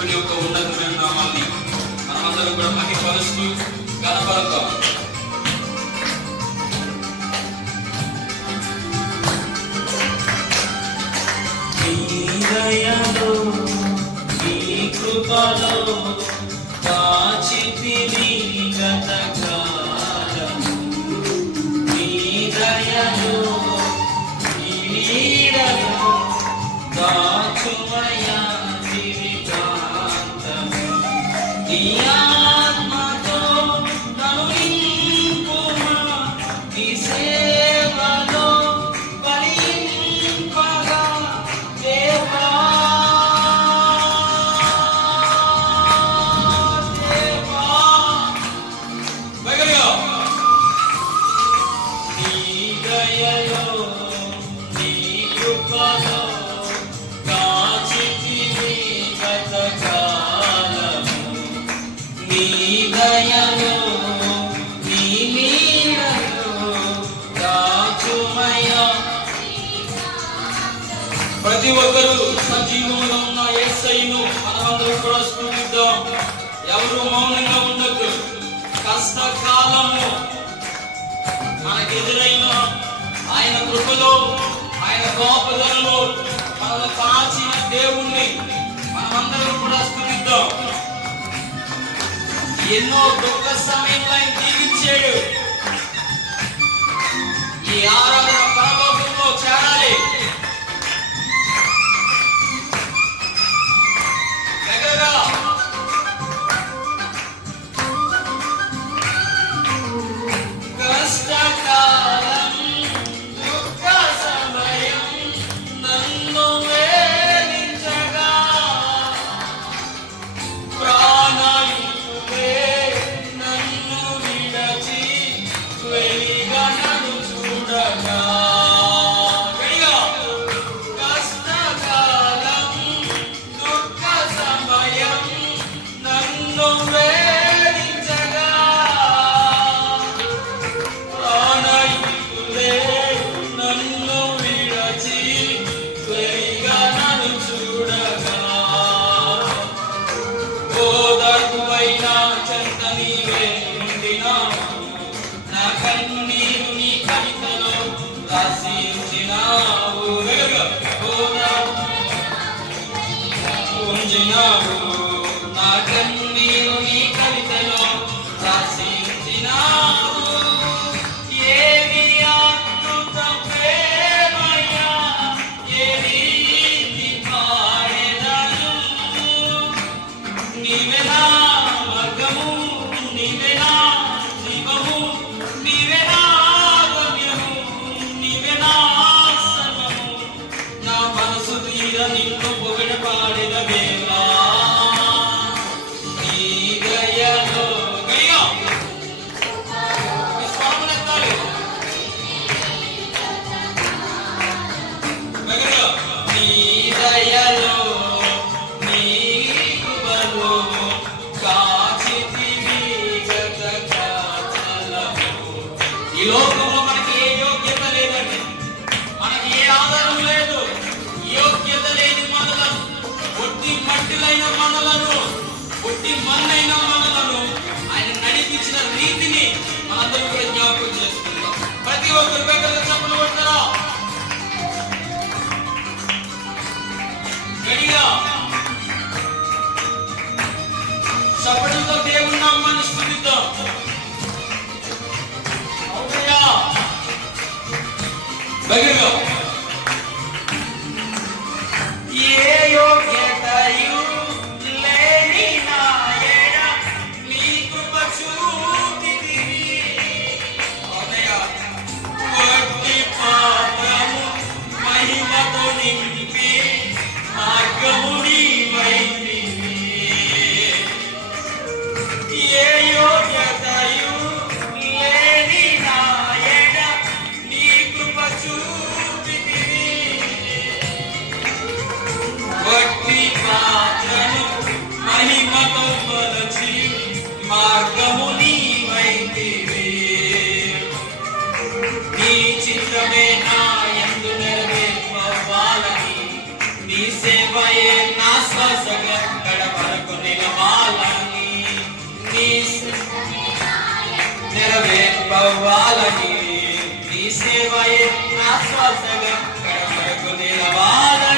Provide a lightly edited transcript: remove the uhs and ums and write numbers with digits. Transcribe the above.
దేవుని యొక్క ఉన్నతమైన నామాన్ని మనమందరం కూడా మహిమపరుస్తూ గణపడతాం. దయలో నీ కృపలో కాచితివి గతకాలము, నీ దయలో నీ నీడలో దాచుమయా జీవితాంతము, నీ ఆత్మతో నన్ను నింపుమా, నీ సేవలో ఫలింపగా దేవా దేవా. నీ దయలో నీ కృపలో కాచితివి గతకాలము, నీ దయలో నీ నీడలో దాచుమయా. ప్రతి ఒక్కరూ సజీవంలో ఉన్న యేసయ్యను మనమందరం కూడా స్తుతిద్దాం. ఎవరు మౌనంగా ఉండొద్దు. కష్టకాలము మనకెదురైన ఆయన కృపలో ఆయన గోపదలలో మనల్ని కాచిన దేవుణ్ణి మనమందరం కూడా స్తుతిద్దాం. ఎన్నో దుఃఖ సమయంలో ఆయన దీవించాడు. ఈ ఆరాధన పరలోకంలో చేరాలి. దగ్గరగా కష్టకాలం దుఃఖ సమయం నన్ను వేధించగా, ప్రాణాయులే నన్ను విడచి వెలిగా నన్ను చూడగా. కష్టకాలం దుఃఖ సమయం నన్ను వేధించగా, ప్రాణాయులే నన్ను విడచి వెలిగా నన్ను చూడగా. ఓదార్పువైన చెంత నీవే ఉండినావు, నా కన్నీరు నీ కవితలో రాసించినావు. ఉంచినావు, నా కన్నీరు నీ కవితలో రాసించినావు. ఏమి అద్భుత ప్రేమయ్యా, ఏ రీతి పాడెదను. నీవే నా మార్గము, నీవే నా జీవము, నీవే నా గమ్యము, నీవే నా సర్వము. నా మనసు తీర నిన్ను పొగడ పాడిన వేళ, నీ దయలో స్వాములెత్తాలి. నీ దయలో నీ కృపలో కాచితివి గతకాలము. ఈ లోకంలో మనకి ఏ యోగ్యత లేదండి, మనకి ఏ ఆధారం లేదు. యోగ్యత లేని మనలను, ఒట్టి మట్టిలైన మనలను, ఒట్టి మన్నైన మనలను ఆయన నడిపించిన రీతిని మనందరూ కూడా జ్ఞాపకం చేసుకుందాం. ప్రతి ఒక్కరు దగ్గర చప్పులు కొడతారా గడిగా చప్పటితో దేవుని నామాన్ని స్తుతిద్దాం. అవునయ్యా దగ్గరగా. ఏ యోగ్యతయు లేని నా ఎడ నీ కృప చూపితివి. అవునయ్యా. వట్టి పాత్రము మహిమతో నింపి మార్గము నీవైతివి. ఏ యోగ్యతయు లేని నా ఎడ నీ కృప చూపితివి. వట్టి పాత్రను మహిమతో మలచి మార్గము నీవైతివి. నీ చిత్తమే నా యందు నెరవేర్పాలని, నీ సేవయే నా శ్వాసగా గడప అవ్వాలని నీ సేవయే నా శ్వాసగా కడవరకు నిలవాలని